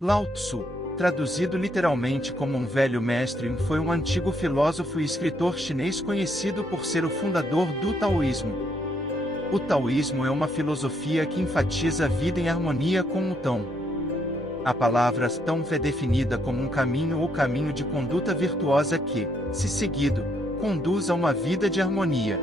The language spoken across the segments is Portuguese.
Lao Tzu, traduzido literalmente como um velho mestre, foi um antigo filósofo e escritor chinês conhecido por ser o fundador do taoísmo. O taoísmo é uma filosofia que enfatiza a vida em harmonia com o Tao. A palavra Tao é definida como um caminho ou caminho de conduta virtuosa que, se seguido, conduz a uma vida de harmonia.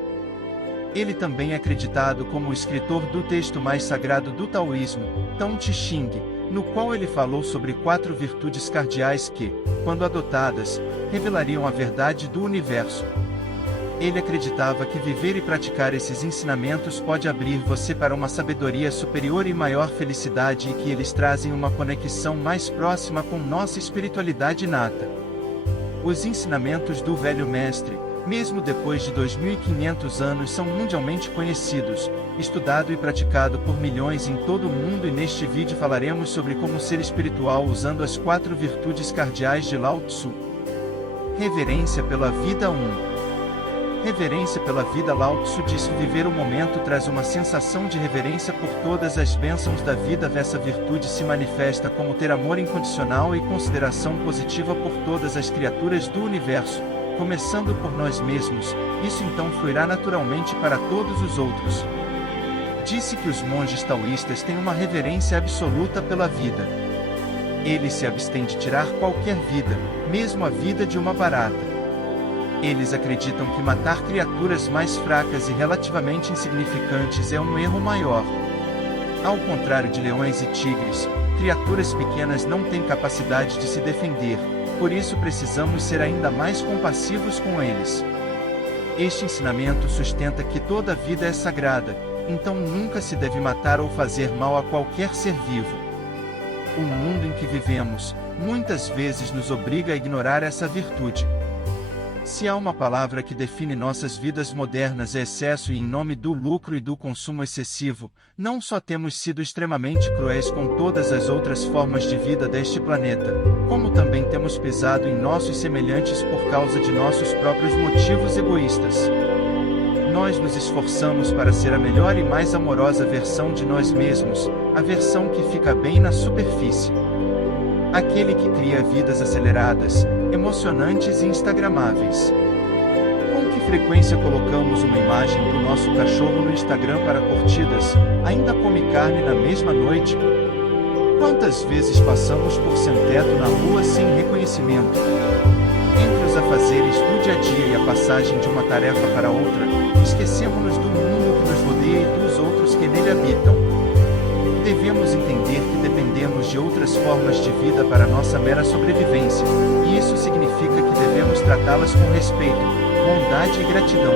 Ele também é acreditado como o escritor do texto mais sagrado do taoísmo, Tao Te Ching, no qual ele falou sobre 4 virtudes cardeais que, quando adotadas, revelariam a verdade do universo. Ele acreditava que viver e praticar esses ensinamentos pode abrir você para uma sabedoria superior e maior felicidade, e que eles trazem uma conexão mais próxima com nossa espiritualidade inata. Os ensinamentos do Velho Mestre, mesmo depois de 2500 anos, são mundialmente conhecidos, estudado e praticado por milhões em todo o mundo, e neste vídeo falaremos sobre como ser espiritual usando as 4 virtudes cardeais de Lao Tzu. Reverência pela vida. Reverência pela vida. Lao Tzu diz que viver o momento traz uma sensação de reverência por todas as bênçãos da vida. Essa virtude se manifesta como ter amor incondicional e consideração positiva por todas as criaturas do universo, começando por nós mesmos. Isso então fluirá naturalmente para todos os outros. Disse que os monges taoístas têm uma reverência absoluta pela vida. Eles se abstêm de tirar qualquer vida, mesmo a vida de uma barata. Eles acreditam que matar criaturas mais fracas e relativamente insignificantes é um erro maior. Ao contrário de leões e tigres, criaturas pequenas não têm capacidade de se defender, por isso precisamos ser ainda mais compassivos com eles. Este ensinamento sustenta que toda vida é sagrada, então nunca se deve matar ou fazer mal a qualquer ser vivo. O mundo em que vivemos, muitas vezes nos obriga a ignorar essa virtude. Se há uma palavra que define nossas vidas modernas é excesso, e em nome do lucro e do consumo excessivo, não só temos sido extremamente cruéis com todas as outras formas de vida deste planeta, como também temos pisado em nossos semelhantes por causa de nossos próprios motivos egoístas. Nós nos esforçamos para ser a melhor e mais amorosa versão de nós mesmos, a versão que fica bem na superfície. Aquele que cria vidas aceleradas, emocionantes e instagramáveis. Com que frequência colocamos uma imagem do nosso cachorro no Instagram para curtidas, ainda come carne na mesma noite? Quantas vezes passamos por sem teto na rua sem reconhecimento? Entre os afazeres do dia a dia e a passagem de uma tarefa para outra, esquecemos-nos do mundo que nos rodeia e dos outros que nele habitam. Devemos entender que dependemos de outras formas de vida para nossa mera sobrevivência, e isso significa que devemos tratá-las com respeito, bondade e gratidão.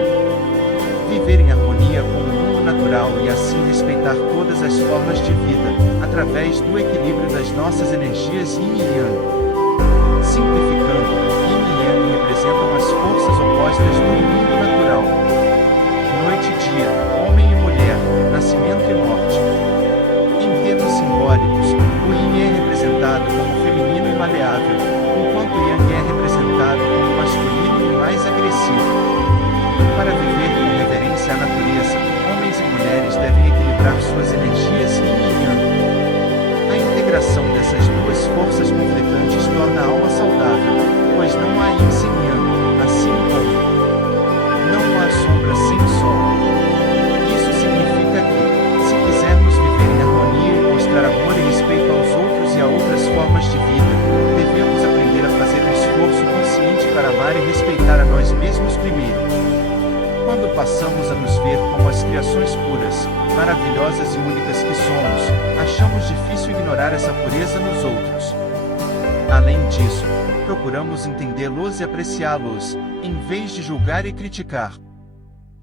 Viver em harmonia com o mundo natural e assim respeitar todas as formas de vida, através do equilíbrio das nossas energias Yin e Yang. Simplificando, Yin e Yang representam as forças opostas do mundo natural. Noite e dia, homem e mulher, nascimento e morte. Em termos simbólicos, o Yin é representado como feminino e maleável, enquanto o Yang é representado como masculino e mais agressivo. Para viver com reverência à natureza, homens e mulheres devem equilibrar suas energias Yin e Yang. A integração dessas duas forças conflitantes torna a alma saudável, pois não há Yin sem Yang, assim como não há sombra sem sol. Isso significa que, se quisermos viver em harmonia e mostrar amor e respeito aos outros e a outras formas de vida, devemos aprender a fazer um esforço consciente para amar e respeitar a nós mesmos primeiro. Quando passamos a nos ver como as criações puras, maravilhosas e únicas que somos, achamos difícil ignorar essa pureza nos outros. Além disso, procuramos entendê-los e apreciá-los, em vez de julgar e criticar.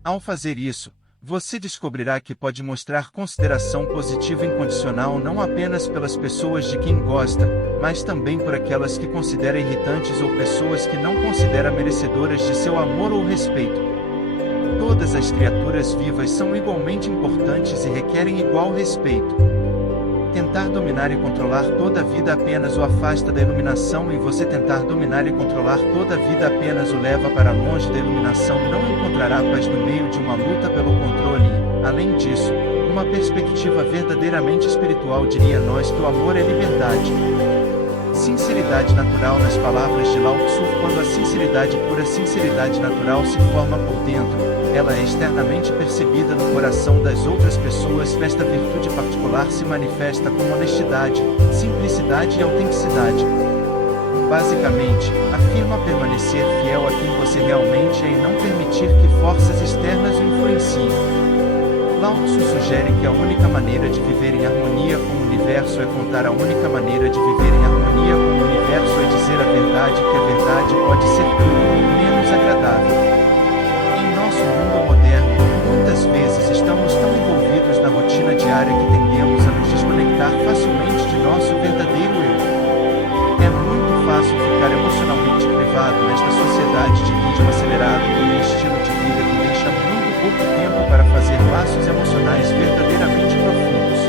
Ao fazer isso, você descobrirá que pode mostrar consideração positiva incondicional não apenas pelas pessoas de quem gosta, mas também por aquelas que considera irritantes ou pessoas que não considera merecedoras de seu amor ou respeito. Todas as criaturas vivas são igualmente importantes e requerem igual respeito. Tentar dominar e controlar toda a vida apenas o afasta da iluminação, e você tentar dominar e controlar toda a vida apenas o leva para longe da iluminação. Não encontrará paz no meio de uma luta pelo controle e, além disso, uma perspectiva verdadeiramente espiritual diria-nos que o amor é liberdade. Sinceridade natural. Nas palavras de Lao Tzu, quando a sinceridade pura, sinceridade natural se forma por dentro, ela é externamente percebida no coração das outras pessoas. Esta virtude particular se manifesta como honestidade, simplicidade e autenticidade. Basicamente, afirma permanecer fiel a quem você realmente é e não permitir que forças externas o influenciem. Lao Tzu sugere que a única maneira de viver em harmonia com o universo é contar. A única maneira de viver em harmonia com o universo é dizer a verdade, que a verdade pode ser tudo, menos agradável. Em nosso mundo moderno, muitas vezes estamos tão envolvidos na rotina diária que tendemos a nos desconectar facilmente de nosso verdadeiro eu. É muito fácil ficar emocionalmente privado nesta sociedade de ritmo acelerado e um estilo de vida que deixa muito pouco tempo para fazer laços emocionais verdadeiramente profundos.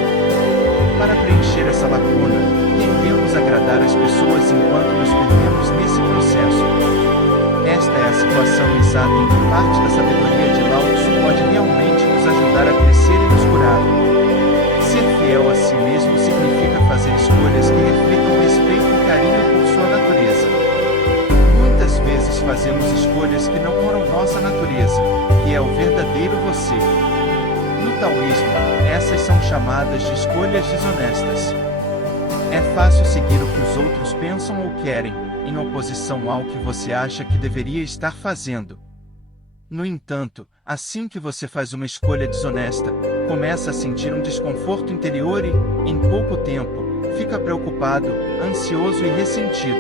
Para preencher essa lacuna, tendemos a agradar as pessoas enquanto nos perdemos nesse processo. Esta é a situação exata em que parte da sabedoria de Lao Tzu pode realmente nos ajudar a crescer e nos curar. Ser fiel a si mesmo significa fazer escolhas que reflitam respeito e carinho por sua natureza. Muitas vezes fazemos escolhas que não honram nossa natureza, que é o verdadeiro você. No taoísmo, essas são chamadas de escolhas desonestas. É fácil seguir o que os outros pensam ou querem, em oposição ao que você acha que deveria estar fazendo. No entanto, assim que você faz uma escolha desonesta, começa a sentir um desconforto interior e, em pouco tempo, fica preocupado, ansioso e ressentido.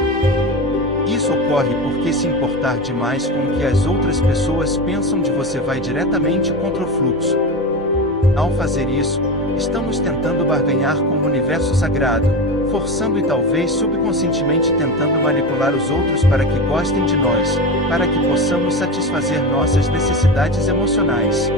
Isso ocorre porque se importar demais com o que as outras pessoas pensam de você vai diretamente contra o fluxo. Ao fazer isso, estamos tentando barganhar com o universo sagrado, forçando e talvez subconscientemente tentando manipular os outros para que gostem de nós, para que possamos satisfazer nossas necessidades emocionais.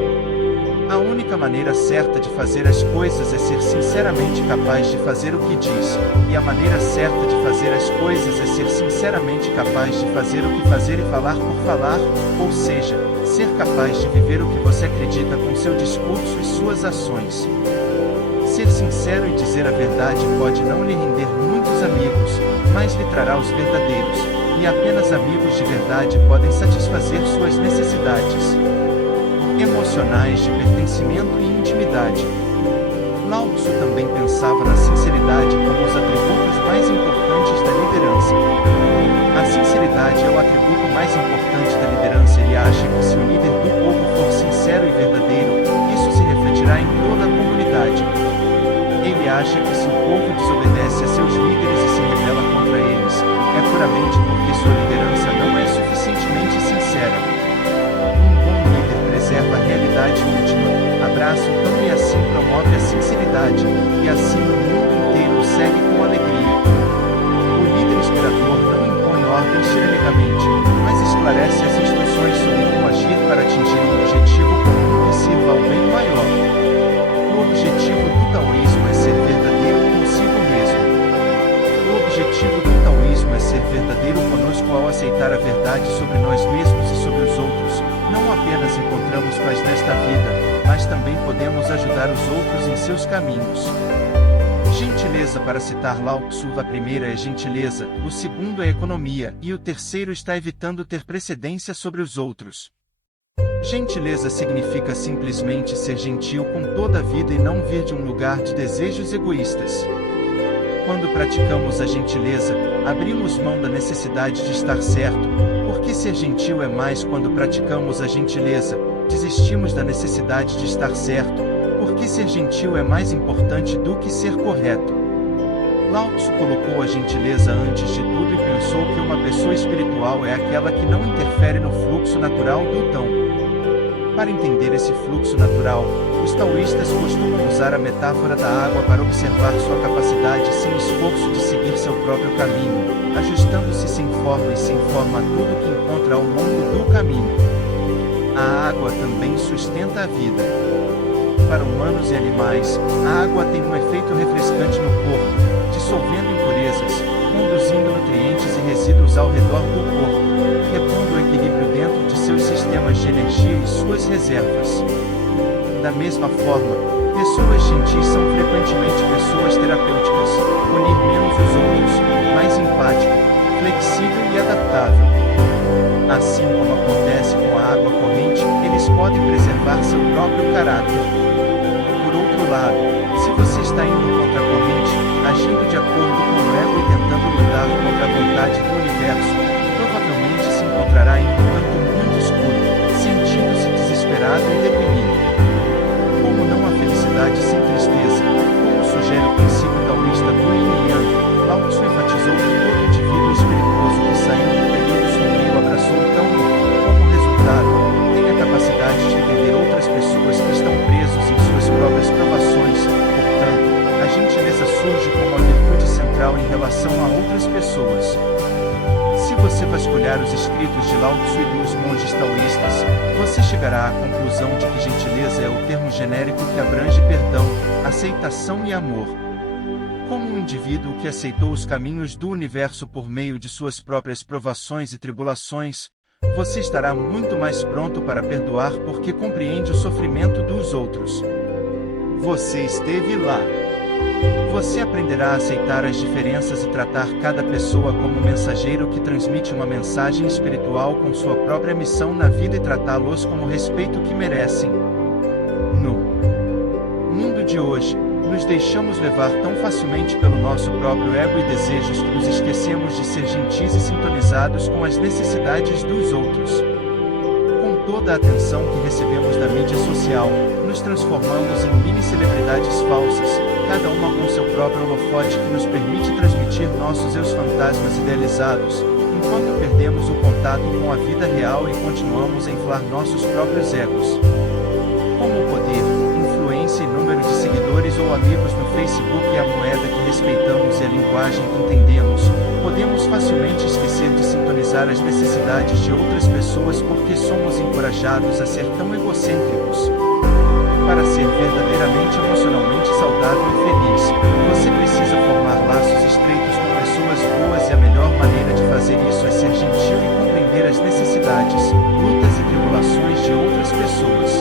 A única maneira certa de fazer as coisas é ser sinceramente capaz de fazer o que diz, e a maneira certa de fazer as coisas é ser sinceramente capaz de fazer o que fazer e falar por falar, ou seja, ser capaz de viver o que você acredita com seu discurso e suas ações. Ser sincero e dizer a verdade pode não lhe render muitos amigos, mas lhe trará os verdadeiros, e apenas amigos de verdade podem satisfazer suas necessidades emocionais de pertencimento e intimidade. Lao Tzu também pensava na sinceridade como os atributos mais importantes da liderança. A sinceridade é o atributo mais importante da liderança. Ele acha que se o líder do povo for sincero e verdadeiro, isso se refletirá em toda a comunidade. Ele acha que se o povo desobedece a seus líderes e se rebela contra eles, é puramente porque sua liderança não é suficientemente sincera. Preserva a realidade última, abraça o pão e assim promove a sinceridade, e assim o mundo inteiro o segue com alegria. O líder inspirador não impõe ordens tiranicamente, mas esclarece as instruções sobre como agir para atingir um objetivo comum que sirva ao bem maior. O objetivo do taoísmo é ser verdadeiro consigo mesmo. O objetivo do taoísmo é ser verdadeiro conosco ao aceitar a verdade sobre nós mesmos e sobre os outros. Não apenas encontramos paz nesta vida, mas também podemos ajudar os outros em seus caminhos. Gentileza. Para citar Lao Tzu, a primeira é gentileza, o segundo é economia, e o terceiro está evitando ter precedência sobre os outros. Gentileza significa simplesmente ser gentil com toda a vida e não vir de um lugar de desejos egoístas. Quando praticamos a gentileza, abrimos mão da necessidade de estar certo, porque ser gentil é mais. Quando praticamos a gentileza, desistimos da necessidade de estar certo, porque ser gentil é mais importante do que ser correto. Lao Tzu colocou a gentileza antes de tudo e pensou que uma pessoa espiritual é aquela que não interfere no fluxo natural do Tao. Para entender esse fluxo natural, os taoístas costumam usar a metáfora da água para observar sua capacidade sem esforço de seguir seu próprio caminho, ajustando-se sem forma e sem forma a tudo que encontra ao longo do caminho. A água também sustenta a vida. Para humanos e animais, a água tem um efeito refrescante no corpo, dissolvendo impurezas, conduzindo nutrientes e resíduos ao redor do corpo, repondo o equilíbrio dentro de seus sistemas de energia e suas reservas. Da mesma forma, pessoas gentis são frequentemente pessoas terapêuticas, punir menos os outros, mais flexível e adaptável. Assim como acontece com a água corrente, eles podem preservar seu próprio caráter. Por outro lado, se você está indo contra a corrente, agindo de acordo com o ego e tentando lutar contra a vontade do universo, provavelmente se encontrará em um canto muito escuro, sentindo-se desesperado e deprimido. Como não há felicidade sem tristeza, como sugere o princípio taoísta do Yin e Yang, Lao Tzu enfatizou que todo indivíduo espirituoso que saiu do período sombrio abraçou o Tao, como resultado, tem a capacidade de entender outras pessoas que estão presos em suas próprias provações. Portanto, a gentileza surge como a virtude central em relação a outras pessoas. Se você vasculhar os escritos de Lao Tzu e dos monges taoístas, você chegará à conclusão de que gentileza é o termo genérico que abrange perdão, aceitação e amor. Como um indivíduo que aceitou os caminhos do universo por meio de suas próprias provações e tribulações, você estará muito mais pronto para perdoar porque compreende o sofrimento dos outros. Você esteve lá. Você aprenderá a aceitar as diferenças e tratar cada pessoa como um mensageiro que transmite uma mensagem espiritual com sua própria missão na vida e tratá-los com o respeito que merecem. No mundo de hoje, nos deixamos levar tão facilmente pelo nosso próprio ego e desejos que nos esquecemos de ser gentis e sintonizados com as necessidades dos outros. Com toda a atenção que recebemos da mídia social, nos transformamos em mini-celebridades falsas, cada uma com seu próprio holofote que nos permite transmitir nossos eus fantasmas idealizados, enquanto perdemos o contato com a vida real e continuamos a inflar nossos próprios egos. Como o poder, influência e número de seguidores ou amigos no Facebook é a moeda que respeitamos e a linguagem que entendemos, podemos facilmente esquecer de sintonizar as necessidades de outras pessoas porque somos encorajados a ser tão egocêntricos. Para ser verdadeiramente emocionalmente saudável e feliz, você precisa formar laços estreitos com pessoas boas e a melhor maneira de fazer isso é ser gentil e compreender as necessidades, lutas e tribulações de outras pessoas.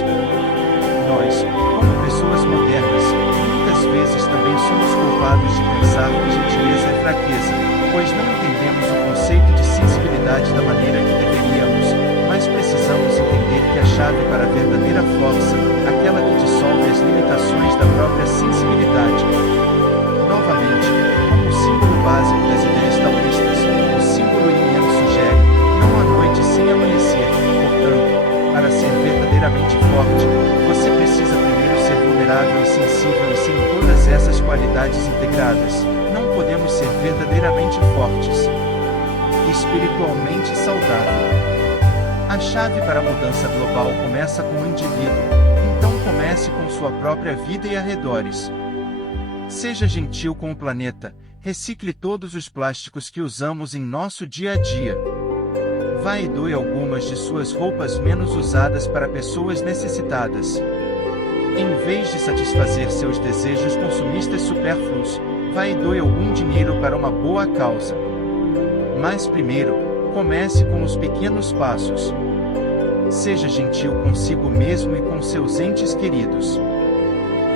Nós, como pessoas modernas, muitas vezes também somos culpados de pensar que gentileza é fraqueza, pois não entendemos o conceito de sensibilidade da maneira que deveríamos, mas precisamos entender que a chave para a verdadeira força, aquela que dissolve as limitações da própria sensibilidade. Novamente, como símbolo básico das ideias taoístas, o símbolo Yin Yang sugere, não há noite sem amanhecer. Portanto, para ser verdadeiramente forte, você precisa primeiro ser vulnerável e sensível, e sem todas essas qualidades integradas, não podemos ser verdadeiramente fortes. Espiritualmente saudável. A chave para a mudança global começa com o indivíduo, então comece com sua própria vida e arredores. Seja gentil com o planeta, recicle todos os plásticos que usamos em nosso dia a dia. Vá e doe algumas de suas roupas menos usadas para pessoas necessitadas. Em vez de satisfazer seus desejos consumistas supérfluos, vá e doe algum dinheiro para uma boa causa. Mas primeiro, comece com os pequenos passos. Seja gentil consigo mesmo e com seus entes queridos.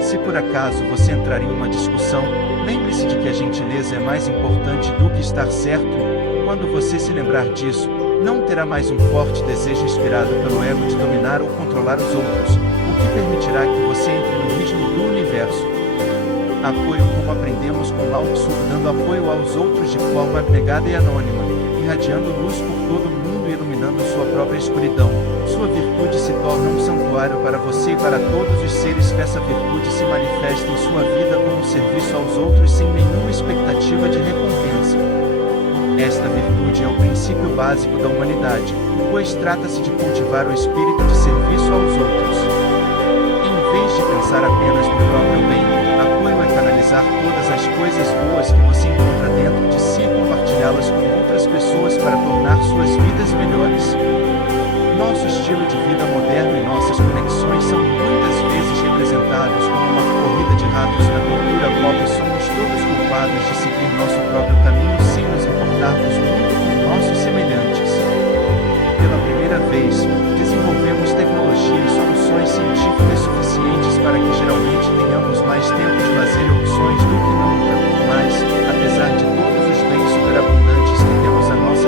Se por acaso você entrar em uma discussão, lembre-se de que a gentileza é mais importante do que estar certo, e, quando você se lembrar disso, não terá mais um forte desejo inspirado pelo ego de dominar ou controlar os outros, o que permitirá que você entre no ritmo do universo. Apoio como aprendemos com Lao Tzu, dando apoio aos outros de forma abnegada e anônima, irradiando luz por todo o mundo e iluminando sua própria escuridão. Sua virtude se torna um santuário para você e para todos os seres que essa virtude se manifesta em sua vida como serviço aos outros sem nenhuma expectativa de recompensa. Esta virtude é o princípio básico da humanidade, pois trata-se de cultivar o espírito de serviço aos outros. Em vez de pensar apenas no próprio bem, apoio é canalizar todas as coisas boas que você encontra dentro de si e compartilhá-las com outras pessoas para tornar suas vidas melhores. Nosso estilo de vida moderno e nossas conexões são muitas vezes representados como uma corrida de ratos na cultura pop. Somos todos culpados de seguir nosso próprio caminho sem nos importarmos muito com nossos semelhantes. Pela primeira vez, desenvolvemos tecnologia e soluções científicas suficientes para que geralmente tenhamos mais tempo de lazer e opções do que nunca, mas, apesar de todos os bens superabundantes que temos à nossa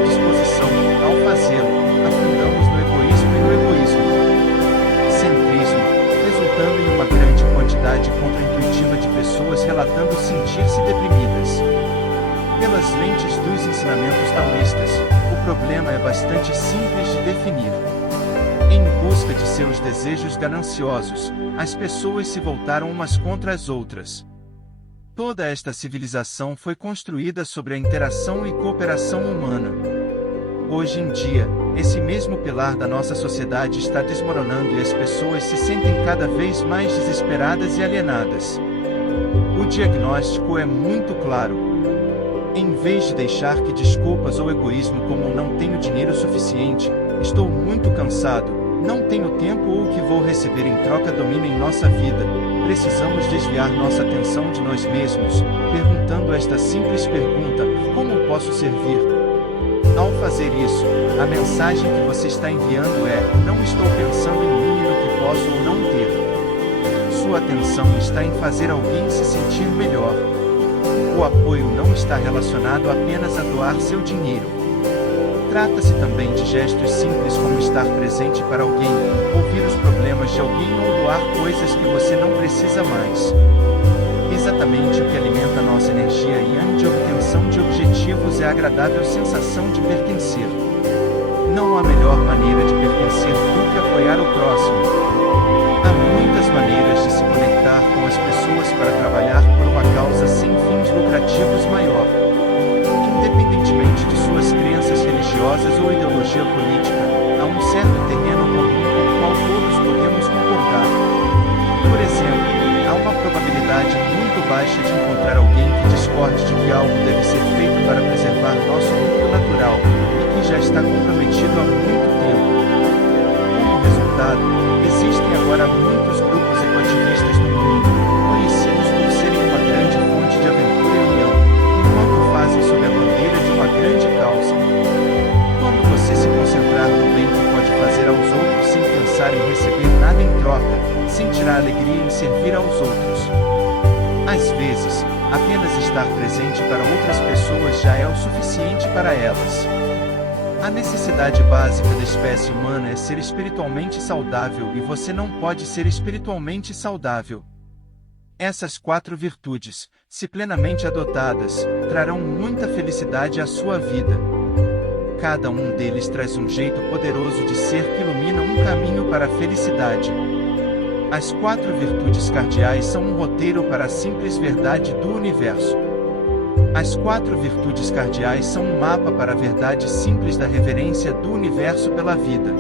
Pelas lentes dos ensinamentos taoístas, o problema é bastante simples de definir. Em busca de seus desejos gananciosos, as pessoas se voltaram umas contra as outras. Toda esta civilização foi construída sobre a interação e cooperação humana. Hoje em dia, esse mesmo pilar da nossa sociedade está desmoronando e as pessoas se sentem cada vez mais desesperadas e alienadas. O diagnóstico é muito claro. Em vez de deixar que desculpas ou egoísmo como não tenho dinheiro suficiente, estou muito cansado, não tenho tempo ou o que vou receber em troca dominem nossa vida, precisamos desviar nossa atenção de nós mesmos, perguntando esta simples pergunta: como posso servir? Ao fazer isso, a mensagem que você está enviando é: não estou pensando em mim e no que posso ou não ter. Sua atenção está em fazer alguém se sentir melhor. O apoio não está relacionado apenas a doar seu dinheiro. Trata-se também de gestos simples como estar presente para alguém, ouvir os problemas de alguém ou doar coisas que você não precisa mais. Exatamente o que alimenta nossa energia e de obtenção de objetivos é a agradável sensação de pertencer. Não há melhor maneira de pertencer do que apoiar o próximo. Há muitas maneiras de se conectar com as pessoas para trabalhar por uma causa sem fins lucrativos maior. Independentemente de suas crenças religiosas ou ideologia política, há um certo terreno comum com o qual todos podemos concordar. Por exemplo, há uma probabilidade muito baixa de encontrar alguém que discorde de que algo deve ser feito para preservar nosso mundo natural, e que já está comprometido há muito tempo. Como resultado, existem agora muitos grupos ecoativistas no mundo, conhecidos por serem uma grande fonte de aventura e união, enquanto fazem sob a bandeira de uma grande causa. Quando você se concentrar no bem que pode fazer aos outros sem pensar em receber nada em troca, sentirá alegria em servir aos outros. Às vezes, apenas estar presente para outras pessoas já é o suficiente para elas. A necessidade básica da espécie humana é ser espiritualmente saudável e você não pode ser espiritualmente saudável. Essas 4 virtudes, se plenamente adotadas, trarão muita felicidade à sua vida. Cada um deles traz um jeito poderoso de ser que ilumina um caminho para a felicidade. As 4 virtudes cardeais são um roteiro para a simples verdade do universo. As 4 virtudes cardeais são um mapa para a verdade simples da reverência do universo pela vida.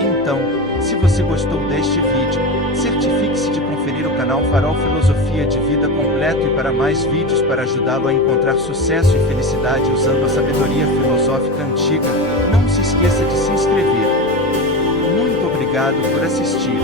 Então, se você gostou deste vídeo, certifique-se de conferir o canal Farol Filosofia de Vida completo e para mais vídeos para ajudá-lo a encontrar sucesso e felicidade usando a sabedoria filosófica antiga, não se esqueça de se inscrever. Muito obrigado por assistir.